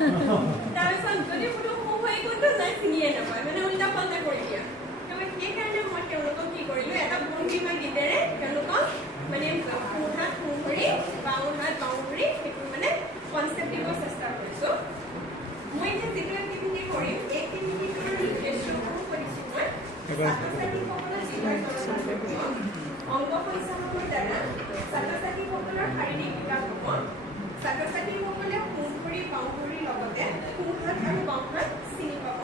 তাৰপিছত যদি বোলো হৈ গ'লতো নাই চিনিয়ে নাপায় মানে উল্টা পাল্টা কৰি দিয়া সেইকাৰণে মই তেওঁলোকক কি কৰিলোঁ এটা ভংগীমা গীতেৰে তেওঁলোকক মানে সোঁ হাত সোঁ ভৰি বাওঁ হাত বাওঁ ভৰি সেইটো মানে কনচেপ্ট দিব চেষ্টা কৰিছোঁ মই এতিয়া যিটো এক্টিভিটি কৰিম এই এক্টিভিটিটোৰ নিৰ্দেশসমূহ কৰিছোঁ মই ছাত্ৰ ছাত্ৰীসকলৰ যিবোৰ অংগ পৰিচালনৰ দ্বাৰা ছাত্ৰ ছাত্ৰীসকলৰ শাৰীৰিক বিকাশ হ'ব ছাত্ৰ ছাত্ৰীসকলে সোঁ ভৰি বাওঁ ভৰিৰ লগতে সোঁ হাত আৰু বাওঁ হাত চিনি পাব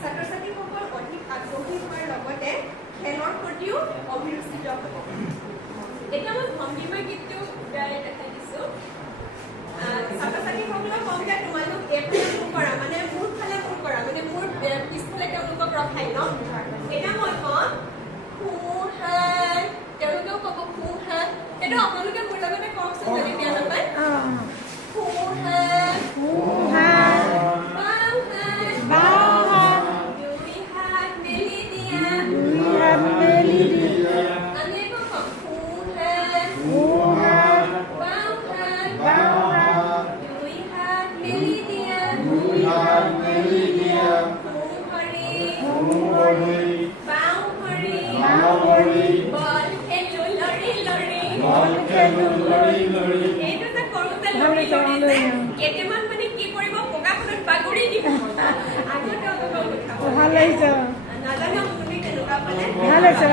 ছাত্ৰ ছাত্ৰীসকল অধিক আগ্ৰহী হোৱাৰ লগতে খেলৰ প্ৰতিও অভিৰুচিত হ'ব এতিয়া মই ভংগীমা গীতটো উদাহৰণ দেখাই দিছোঁ ছাত্ৰ ছাত্ৰীসকলক কম যে তোমালোক এইফালে মুখ কৰা মানে মোৰ ফালে মুখ কৰা মানে মোৰ পিছফালে তেওঁলোকক ৰখাই ন এতিয়া মই কম সোঁ হাত তেওঁলোকেও ক'ব সোঁ হাত এইটো আপোনালোকে মোৰ লগতে কওকচোন যদি দিয়া নাপায় সোঁ হাত বাওঁ হাত দুই হাত মেলি দিয়া আমি একো কম সোঁ হাত বাওঁ হাত দুই হাত মেলি দিয়া সোঁ ভৰি বাওঁ ভৰি বল খেলো লৰি এইটো যে কৰোঁতে লৰি যে কেইটামান মানে কি কৰিব পকাখনত বাগৰি দিব আগতে অলপ উঠাব ভাল লাগিছে নাজানো আপুনি কেনেকুৱা পালে ভাল হৈছে